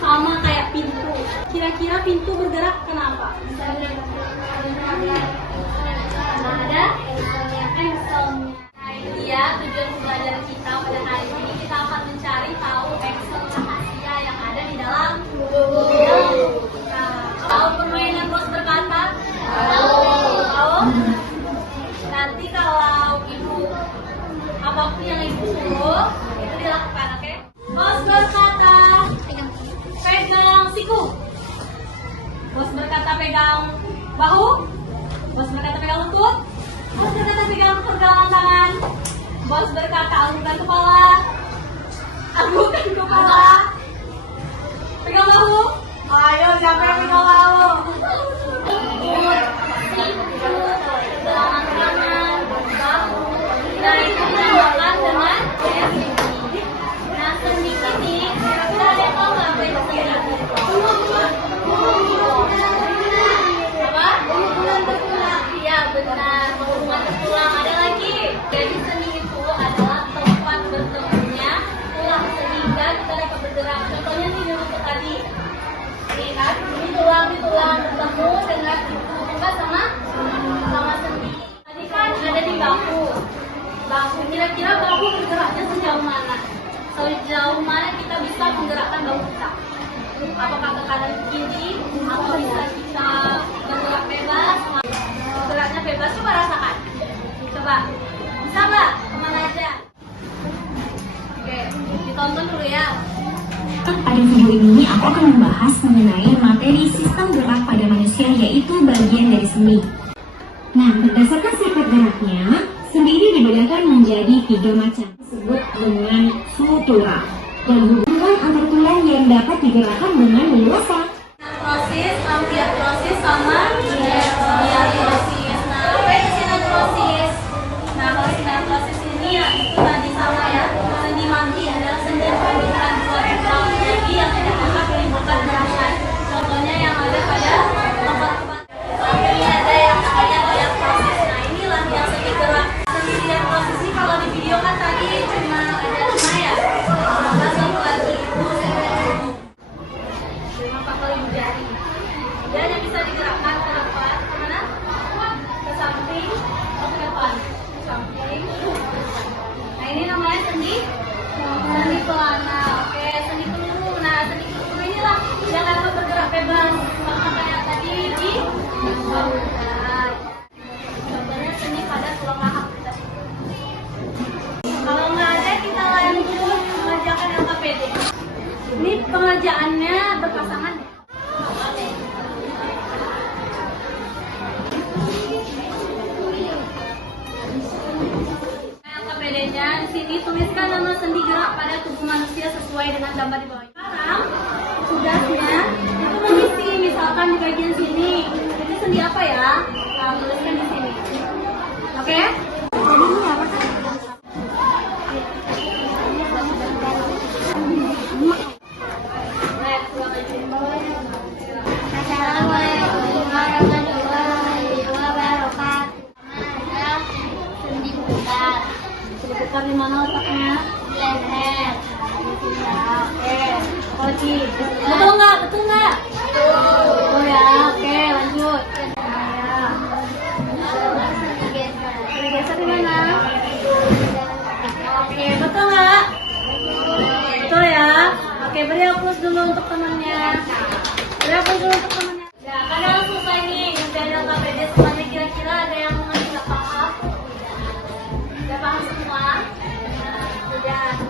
Sama kayak pintu. Kira-kira pintu bergerak kenapa? Karena ada Excelnya. Nah, ini dia tujuan pembelajaran kita pada hari ini. Kita akan mencari tahu Excel rahasia yang ada di dalam buku. Nah, tahu permainan bos berkata? Tahu? Nanti kalau ibu apapun yang ibu suruh itu dilakukan, oke? Bos berkata pegang siku. Bos berkata pegang bahu. Bos berkata pegang lutut. Bos berkata pegang pergelangan tangan. Bos berkata anggukan kepala. Anggukan kepala. Pegang bahu. Ayo, siapa yang pegang bahu? Pergelangan tangan, bahu. Nah, itu dinamakan dengan sendi. Nah, sendi ini kita ada yang tahu nggak apa itu sendi? Apa? Iya, benar. Hubungan tulang. Ada lagi. Jadi sendi itu adalah tempat bertemunya tulang sehingga kita dapat bergerak. Contohnya nih di lutut tadi. Ini kan, ini tulang bertemu dengan bukan sama sendi. Tadi kan ada di bahu. Bahu, kira-kira bahu bergeraknya sejauh mana? Sejauh mana kita bisa menggerakkan bahu kita? Apakah ke kanan ke kiri? Atau bisa kita bergerak bebas? Geraknya bebas, coba rasakan. Coba, bisa nggak? Kemana aja? Oke, ditonton dulu ya. Pada video ini aku akan membahas mengenai materi sistem gerak pada manusia, yaitu bagian dari sendi. Nah, berdasarkan sifat geraknya, sendi ini dibedakan menjadi 3 macam, disebut dengan sutura, dan hubungan antar tulang yang dapat digerakkan dengan leluasa. Sinartrosis, amfiartrosis, sama diartrosis. Nah, apa itu sinartrosis? Nah, kalau sinartrosis ini ya itu tadi sama ya. Sendi manti adalah sendi yang menghubungkan dua tulang jadi yang tidak dapat menimbulkan gerakan. Contohnya yang ada pada tempat-tempat. Ini ada yang namanya diartrosis. Nah, inilah yang sendi gerak. Sendi diartrosis ini kalau di video kan tadi cuma ada 5 ya. Ada satu lagi itu 5 kali jari. Dan yang bisa digerakkan ke depan, kemana? Ke samping, atau ke depan? Ke samping. Nah, ini namanya sendi pelana. Oke, sendi peluru. Nah, sendi peluru inilah yang dapat bergerak bebas. Sama kayak tadi di bahu. Nah, contohnya sendi pada tulang rahang kita. Kalau nggak ada, kita lanjut mengerjakan LKPD. Ini pengerjaannya berpasangan. LKPD-nya di sini tuliskan nama sendi gerak pada tubuh manusia sesuai dengan gambar di bawah. Sekarang tugasnya itu mengisi, misalkan di bagian sini itu sendi apa ya? Nah, tuliskan di sini. Oke? Assalamualaikum warahmatullahi wabarakatuh. Sendi putar. Sendi putar di mana letaknya? Leher. Oke. Lagi. Betul nggak? Betul nggak? Oh ya. Oke, lanjut. Ya. Geser di mana? Oke, betul nggak? Betul ya. Oke, beri aplaus dulu untuk temannya. Beri aplaus dulu untuk temannya. Ya, kan udah selesai nih. Ngerjain LKPD semuanya. Kira-kira ada yang masih nggak paham? Udah paham semua? Udah.